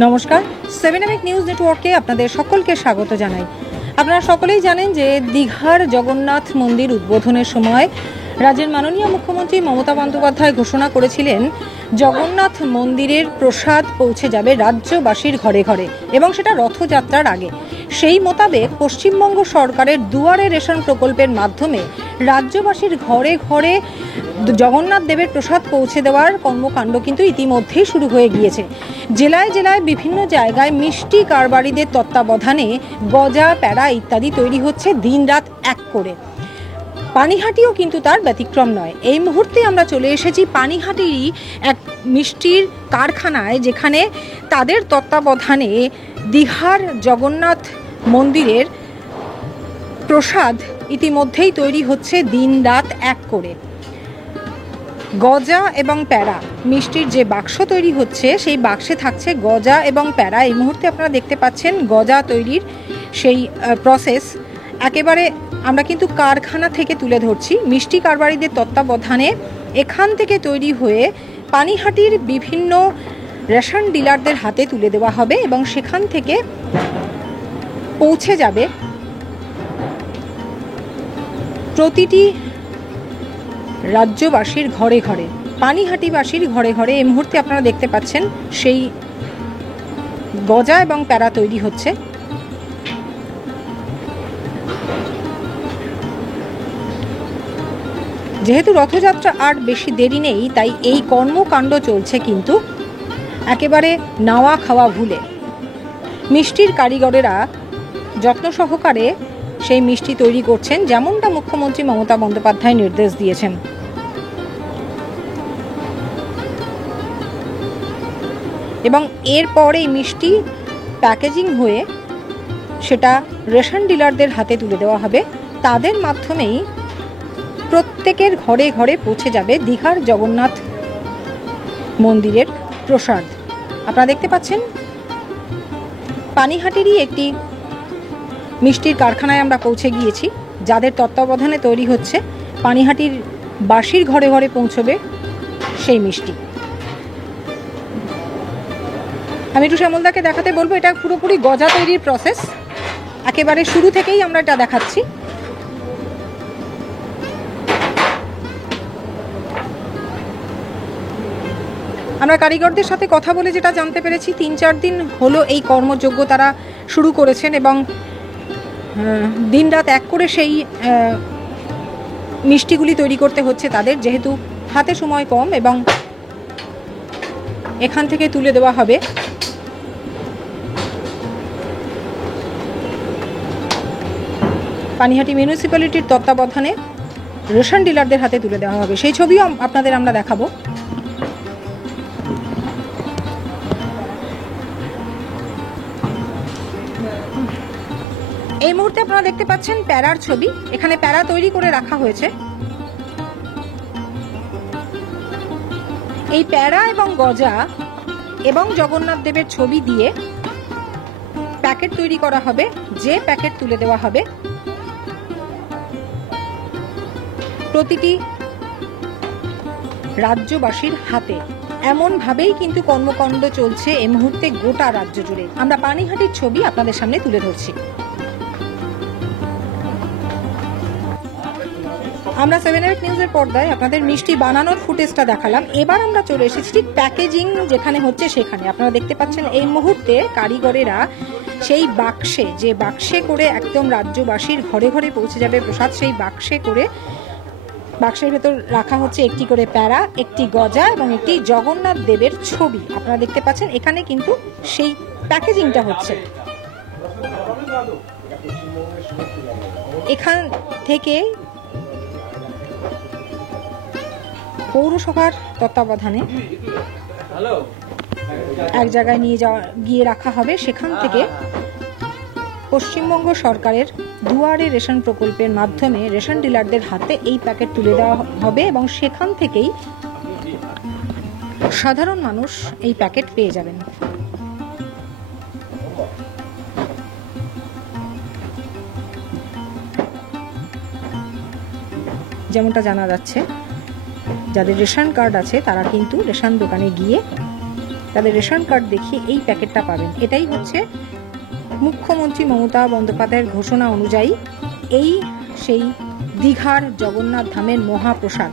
নমস্কার, 7 নিউজ নেটওয়ার্কে আপনাদের সকলকে স্বাগত জানাই। আপনারা সকলেই জানেন যে দীঘার জগন্নাথ মন্দির উদ্বোধনের সময় রাজ্যের মাননীয় মুখ্যমন্ত্রী মমতা বন্দ্যোপাধ্যায় ঘোষণা করেছিলেন জগন্নাথ মন্দিরের প্রসাদ পৌঁছে যাবে রাজ্যবাসীর ঘরে ঘরে এবং সেটা রথযাত্রার আগে। সেই মোতাবেক পশ্চিমবঙ্গ সরকারের দুয়ারে রেশন প্রকল্পের মাধ্যমে রাজ্যবাসীর ঘরে ঘরে জগন্নাথ দেবের প্রসাদ পৌঁছে দেওয়ার কর্মকাণ্ড কিন্তু ইতিমধ্যেই শুরু হয়ে গিয়েছে। জেলায় জেলায় বিভিন্ন জায়গায় মিষ্টি কারবারিদের তত্ত্বাবধানে গজা, প্যাড়া ইত্যাদি তৈরি হচ্ছে দিনরাত এক করে। পানিহাটিও কিন্তু তার ব্যতিক্রম নয়। এই মুহূর্তে আমরা চলে এসেছি পানিহাটিরই এক মিষ্টির কারখানায়, যেখানে তাদের তত্ত্বাবধানে দীঘার জগন্নাথ মন্দিরের প্রসাদ ইতিমধ্যেই তৈরি হচ্ছে দিনরাত এক করে। গজা এবং প্যাড়া মিষ্টির যে বাক্স তৈরি হচ্ছে, সেই বাক্সে থাকছে গজা এবং প্যাড়া। এই মুহূর্তে আপনারা দেখতে পাচ্ছেন গজা তৈরির সেই প্রসেস একেবারে আমরা কিন্তু কারখানা থেকে তুলে ধরছি। মিষ্টি কারবারিদের তত্ত্বাবধানে এখান থেকে তৈরি হয়ে পানিহাটির বিভিন্ন রেশন ডিলারদের হাতে তুলে দেওয়া হবে এবং সেখান থেকে পৌঁছে যাবে প্রতিটি রাজ্যবাসীর ঘরে ঘরে, পানিহাটিবাসীর ঘরে ঘরে। এই মুহূর্তে আপনারা দেখতে পাচ্ছেন সেই গজা এবং প্যাড়া তৈরি হচ্ছে। যেহেতু রথযাত্রা আর বেশি দেরি নেই, তাই এই কর্মকাণ্ড চলছে কিন্তু একেবারে নাওয়া খাওয়া ভুলে। মিষ্টির কারিগরেরা যত্ন সহকারে সেই মিষ্টি তৈরি করছেন, যেমনটা মুখ্যমন্ত্রী মমতা বন্দ্যোপাধ্যায় নির্দেশ দিয়েছেন। এবং এরপর এই মিষ্টি প্যাকেজিং হয়ে সেটা রেশন ডিলারদের হাতে তুলে দেওয়া হবে। তাদের মাধ্যমেই প্রত্যেকের ঘরে ঘরে পৌঁছে যাবে দীঘার জগন্নাথ মন্দিরের প্রসাদ। আপনারা দেখতে পাচ্ছেন পানিহাটিরই একটি মিষ্টির কারখানায় আমরা পৌঁছে গিয়েছি, যাদের তত্ত্বাবধানে তৈরি হচ্ছে। পানিহাটির বাসীর ঘরে ঘরে পৌঁছবে সেই মিষ্টি। আমি একটু শ্যামলদাকে দেখাতে বলবো, এটা পুরোপুরি গজা তৈরির প্রসেস, একেবারে শুরু থেকেই আমরা এটা দেখাচ্ছি। আমরা কারিগরদের সাথে কথা বলে যেটা জানতে পেরেছি, 3-4 দিন হলো এই কর্মযজ্ঞ তারা শুরু করেছেন এবং দিনরাত এক করে সেই মিষ্টিগুলি তৈরি করতে হচ্ছে তাদের, যেহেতু হাতে সময় কম। এবং এখান থেকে তুলে দেওয়া হবে পানিহাটি মিউনিসিপ্যালিটির তত্ত্বাবধানে রেশন ডিলারদের হাতে তুলে দেওয়া হবে। সেই ছবিও আপনাদের আমরা দেখাবো। এই মুহূর্তে আপনারা দেখতে পাচ্ছেন প্যারার ছবি। এখানে প্যারা তৈরি করে রাখা হয়েছে। এই প্যারা এবং গজা এবং জগন্নাথ দেবের ছবি দিয়ে প্যাকেট তৈরি করা হবে, যে প্যাকেট তুলে দেওয়া হবে প্রতিটি রাজ্যবাসীর হাতে। এমনভাবেই কিন্তু কর্মকাণ্ড চলছে এই মুহূর্তে গোটা রাজ্য জুড়ে। আমরা পানিহাটির ছবি আপনাদের সামনে তুলে ধরছি। আমরা 7 নিউজের পর্দায় আপনাদের মিষ্টি বানানোর ফুটেজটা দেখালাম। এবার আমরা চলে এসেছি ঠিক প্যাকেজিং যেখানে হচ্ছে সেখানে। আপনারা দেখতে পাচ্ছেন এই মুহূর্তে কারিগরেরা সেই বাক্সে, যে বাক্সে করে একদম রাজ্যবাসীর ঘরে ঘরে পৌঁছে যাবে প্রসাদ, সেই বাক্সে করে, বাক্সের ভেতর রাখা হচ্ছে একটি করে প্যারা, একটি গজা এবং একটি জগন্নাথ দেবের ছবি। আপনারা দেখতে পাচ্ছেন এখানে কিন্তু সেই প্যাকেজিংটা হচ্ছে। এখান থেকে পৌরসভার তত্ত্বাবধানে এক জায়গায় গিয়ে রাখা হবে। সেখান থেকে পশ্চিমবঙ্গ সরকারের দুয়ারে রেশন প্রকল্পের মাধ্যমে রেশন ডিলারদের হাতে এই প্যাকেট তুলে দেওয়া হবে এবং সেখান থেকেই সাধারণ মানুষ এই প্যাকেট পেয়ে যাবেন। যেমনটা জানা যাচ্ছে, যাদের রেশন কার্ড আছে তারা কিন্তু রেশন দোকানে গিয়ে তাদের রেশন কার্ড দেখিয়ে এই প্যাকেটটা পাবেন। এটাই হচ্ছে মুখ্যমন্ত্রী মমতা বন্দ্যোপাধ্যায়ের ঘোষণা অনুযায়ী এই সেই দীঘার জগন্নাথ ধামের মহাপ্রসাদ।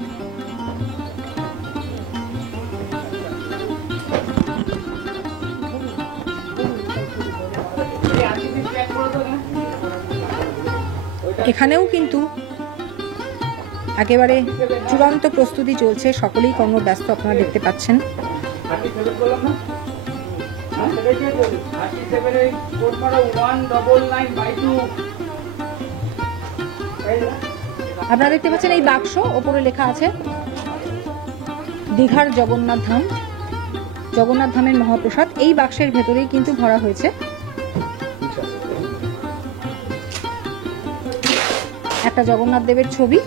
এখানেও কিন্তু একেবারে চূড়ান্ত প্রস্তুতি চলছে, সকলেই কর্মব্যস্ত, আপনারা দেখতে পাচ্ছেন। আপনারা দেখতে পাচ্ছেন এই বাক্স, ওপরে লেখা আছে দীঘার জগন্নাথ ধাম, জগন্নাথ ধামের মহাপ্রসাদ। এই বাক্সের ভেতরেই কিন্তু ভরা হয়েছে একটা জগন্নাথ দেবের ছবি।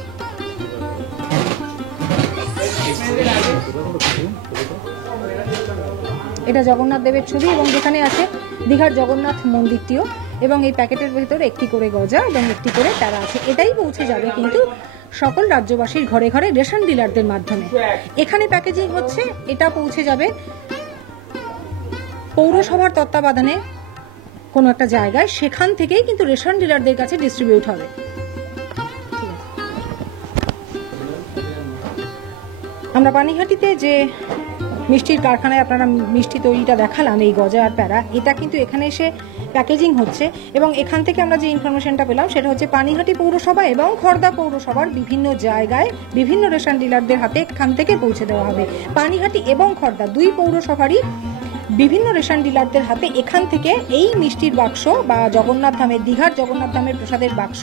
এটা জগন্নাথ দেবের ছবি এবং যেখানে আছে দীঘার জগন্নাথ মন্দিরটিও, এবং এই প্যাকেটের ভেতরে একটি করে গজা এবং একটি করে প্যারা আছে। এটাই পৌঁছে যাবে কিন্তু সকল রাজ্যবাসীর ঘরে ঘরে রেশন ডিলারদের মাধ্যমে। এখানে প্যাকেজিং হচ্ছে, এটা পৌঁছে যাবে পৌরসভার তত্ত্বাবধানে কোনো একটা জায়গায়, সেখান থেকেই কিন্তু রেশন ডিলারদের কাছে ডিস্ট্রিবিউট হবে। আমরা পানিহাটিতে যে মিষ্টির কারখানায় আপনারা মিষ্টি তৈরিটা দেখালাম, এই গজা আর প্যারা, এটা কিন্তু এখানে এসে প্যাকেজিং হচ্ছে। এবং এখান থেকে আমরা যে ইনফরমেশনটা পেলাম সেটা হচ্ছে পানিহাটি পৌরসভা এবং খড়দা পৌরসভার বিভিন্ন জায়গায় বিভিন্ন রেশন ডিলারদের হাতে এখান থেকে পৌঁছে দেওয়া হবে। পানিহাটি এবং খড়দা দুই পৌরসভারই বিভিন্ন রেশন ডিলারদের হাতে এখান থেকে এই মিষ্টির বাক্স বা জগন্নাথ ধামের, দীঘার জগন্নাথ ধামের প্রসাদের বাক্স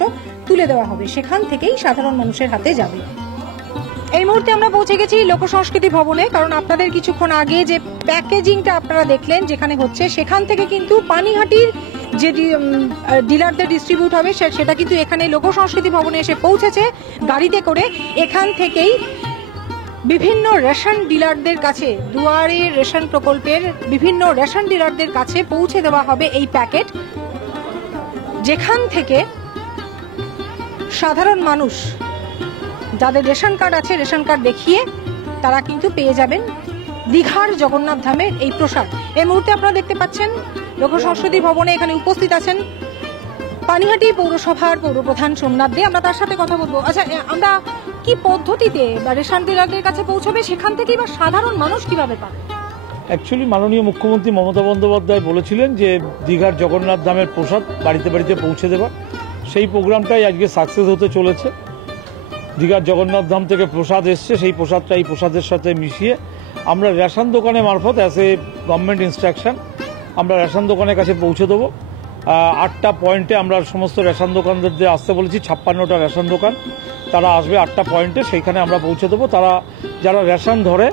তুলে দেওয়া হবে, সেখান থেকেই সাধারণ মানুষের হাতে যাবে। এই মুহূর্তে আমরা পৌঁছে গেছি লোকসংস্কৃতি ভবনে, কারণ আপনাদের কিছুক্ষণ আগে যে প্যাকেজিংটা আপনারা দেখলেন যেখানে হচ্ছে, সেখান থেকে কিন্তু পানিহাটির যে ডিলারদের ডিস্ট্রিবিউট হবে সেটা কিন্তু এখানে লোকসংস্কৃতি ভবনে এসে পৌঁছেছে গাড়িতে করে। এখান থেকেই বিভিন্ন রেশন ডিলারদের কাছে, দুয়ারে রেশন প্রকল্পের বিভিন্ন রেশন ডিলারদের কাছে পৌঁছে দেওয়া হবে এই প্যাকেট, যেখান থেকে সাধারণ মানুষ যাদের রেশন কার্ড আছে রেশন কার্ড দেখিয়ে তারা কিন্তু পেয়ে যাবেন দীঘার জগন্নাথ ধামের এই প্রসাদ। এই মুহূর্তে আপনারা দেখতে পাচ্ছেন লোকসংস্কৃতি ভবনে এখানে উপস্থিত আছেন পানিহাটি পৌরসভার পৌরপ্রধান সোমনাথ দে। আমরা তার সাথে কথা বলবো। আচ্ছা, আমরা কি পদ্ধতিতে বা রেশন ডিলারদের কাছে পৌঁছবে, সেখান থেকেই বা সাধারণ মানুষ কিভাবে পাবে? অ্যাকচুয়ালি মাননীয় মুখ্যমন্ত্রী মমতা বন্দ্যোপাধ্যায় বলেছিলেন যে দীঘার জগন্নাথ ধামের প্রসাদ বাড়িতে বাড়িতে পৌঁছে দেওয়া, সেই প্রোগ্রামটাই আজকে সাকসেস হতে চলেছে। দীঘার জগন্নাথ ধাম থেকে প্রসাদ এসছে, সেই প্রসাদটা এই প্রসাদের সাথে মিশিয়ে আমরা রেশন দোকানের মারফত অ্যাজ এ গভর্নমেন্ট ইনস্ট্রাকশন আমরা রেশন দোকানের কাছে পৌঁছে দেবো। 8টা পয়েন্টে আমরা সমস্ত রেশন দোকানদারদের আসতে বলেছি, 56টা রেশন দোকান, তারা আসবে 8টা পয়েন্টে, সেইখানে আমরা পৌঁছে দেবো। তারা যারা রেশন ধরে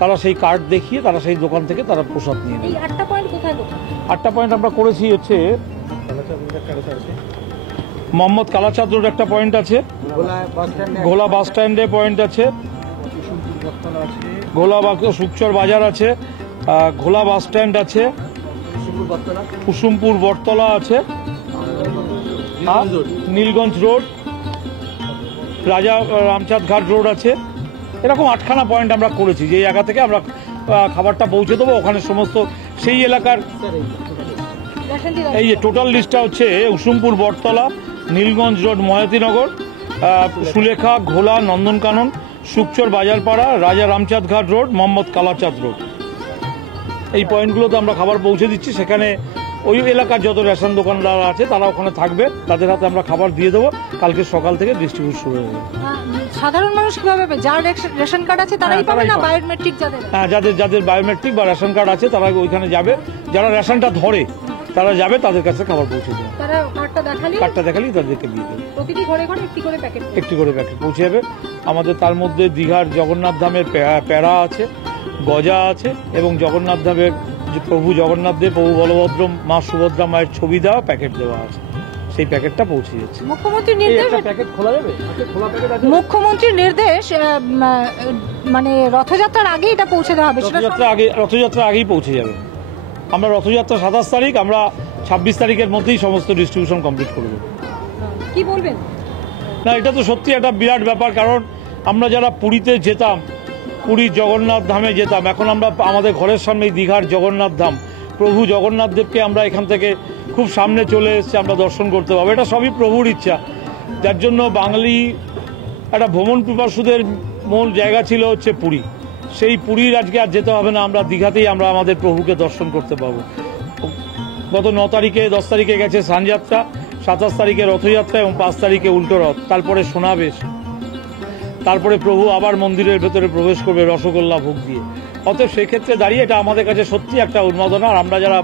তারা সেই কার্ড দেখিয়ে তারা সেই দোকান থেকে তারা প্রসাদ নিয়ে নেবে। 8টা পয়েন্ট কোথায়? 8টা পয়েন্ট আমরা করেছি হচ্ছে মোহাম্মদ কালাচাঁদ রোড একটা পয়েন্ট আছে, ঘোলা বাস স্ট্যান্ডে পয়েন্ট আছে, ঘোলা সুকচর বাজার আছে, ঘোলা বাস স্ট্যান্ড আছে, কুসুমপুর বটতলা আছে, নীলগঞ্জ রোড, রাজা রামচাঁদ ঘাট রোড আছে। এরকম 8খানা পয়েন্ট আমরা করেছি, যে জায়গা থেকে আমরা খাবারটা পৌঁছে দেবো। ওখানে সমস্ত সেই এলাকার এই যে টোটাল লিস্টটা হচ্ছে কুসুমপুর বটতলা, নীলগঞ্জ রোড মহাতিনগর, সুলেখা, ঘোলা, নন্দনকানন, সুকচর বাজারপাড়া, রাজা রামচাঁদ ঘাট রোড, মোহাম্মদ কালাচাঁদ রোড, এই পয়েন্টগুলোতে আমরা খাবার পৌঁছে দিচ্ছি। সেখানে ওই এলাকার যত রেশন দোকানদার আছে তারা ওখানে থাকবে, তাদের হাতে আমরা খাবার দিয়ে দেবো। কালকে সকাল থেকে ডিস্ট্রিবিউট শুরু হয়ে যাবে। সাধারণ মানুষ কিভাবে পাবে? যার রেশন কার্ড আছে তারাই পাবে না বায়োমেট্রিক যাদের? হ্যাঁ, যাদের বায়োমেট্রিক বা রেশন কার্ড আছে তারা ওইখানে যাবে, যারা রেশনটা ধরে তারা যাবে, তাদের কাছে খাবার পৌঁছে দেবে। তারা কার্ডটা দেখালেই তাদেরকে দিয়ে দেবে। প্রতিটি ঘরে ঘরে একটি করে প্যাকেট পৌঁছে যাবে। আমাদের তার মধ্যে দীঘার জগন্নাথ ধামের প্যারা আছে, গজা আছে, এবং জগন্নাথ ধামের যে প্রভু জগন্নাথ দেব, প্রভু বলভদ্র, মা সুভদ্রা মায়ের ছবি দেওয়া প্যাকেট দেওয়া আছে, সেই প্যাকেটটা পৌঁছে যাচ্ছে। মুখ্যমন্ত্রীর নির্দেশ, প্যাকেট খোলা যাবে, খোলা প্যাকেট আছে। মুখ্যমন্ত্রীর নির্দেশ মানে রথযাত্রার আগে এটা পৌঁছে দেওয়া হবে। রথযাত্রার আগেই পৌঁছে যাবে। আমরা রথযাত্রা 27 তারিখ, আমরা 26 তারিখের মধ্যেই সমস্ত ডিস্ট্রিবিউশন কমপ্লিট করব। কি বলবেন? না, এটা তো সত্যি একটা বিরাট ব্যাপার, কারণ আমরা যারা পুরীতে যেতাম পুরীর জগন্নাথ ধামে যেতাম, এখন আমরা আমাদের ঘরের সামনেই দীঘার জগন্নাথ ধাম, প্রভু জগন্নাথ দেবকে আমরা এখান থেকে খুব সামনে চলে এসেছি, আমরা দর্শন করতে পারবো। এটা সবই প্রভুর ইচ্ছা, যার জন্য বাঙালি একটা ভ্রমণ পিপাসুদের মূল জায়গা ছিল হচ্ছে পুরী। সেই পুরীর আজকে আর যেতে হবে না, আমরা দীঘাতেই আমরা আমাদের প্রভুকে দর্শন করতে পারবো। গত 9 তারিখে 10 তারিখে গেছে স্নানযাত্রা, 27 তারিখে রথযাত্রা এবং 5 তারিখে উল্টো রথ, তারপরে সোনাবেশ, তারপরে প্রভু আবার মন্দিরের ভেতরে প্রবেশ করবে রসগোল্লা ভোগ দিয়ে। অতএব সেক্ষেত্রে দাঁড়িয়ে এটা আমাদের কাছে সত্যি একটা উন্মাদনা। আর আমরা যারা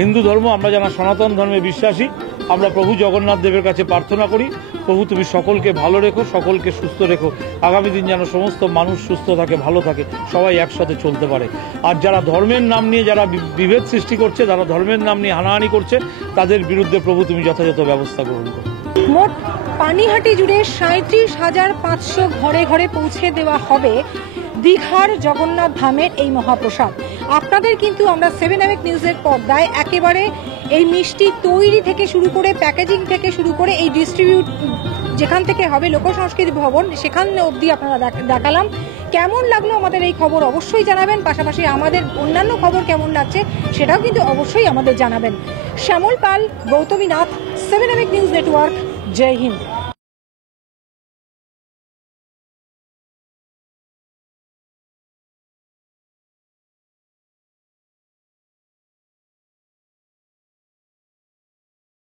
হিন্দু ধর্ম, আমরা যারা সনাতন ধর্মে বিশ্বাসী, আমরা প্রভু জগন্নাথ দেবের কাছে প্রার্থনা করি, প্রভু তুমি সকলকে ভালো রেখো, সকলকে সুস্থ রেখো, আগামী দিন যেন সমস্ত মানুষ সুস্থ থাকে, ভালো থাকে, সবাই একসাথে চলতে পারে। আর যারা ধর্মের নাম নিয়ে যারা বিভেদ সৃষ্টি করছে, যারা ধর্মের নাম নিয়ে হানাহানি করছে, তাদের বিরুদ্ধে প্রভু তুমি যথাযথ ব্যবস্থা গ্রহণ করো। মোট পানিহাটি জুড়ে 37,500 ঘরে ঘরে পৌঁছে দেওয়া হবে দীঘার জগন্নাথ ধামের এই মহাপ্রসাদ। আপনাদের কিন্তু আমরা 7 নিউজের পর্দায় একেবারে এই মিষ্টি তৈরি থেকে শুরু করে প্যাকেজিং থেকে শুরু করে এই ডিস্ট্রিবিউট যেখান থেকে হবে লোকসংস্কৃতি ভবন, সেখান অবধি আপনারা দেখালাম। কেমন লাগলো আমাদের এই খবর অবশ্যই জানাবেন, পাশাপাশি আমাদের অন্যান্য খবর কেমন লাগছে সেটাও কিন্তু অবশ্যই আমাদের জানাবেন। শ্যামল পাল, গৌতমী নাথ, 7 নিউজ নেটওয়ার্ক। জয় হিন্দ।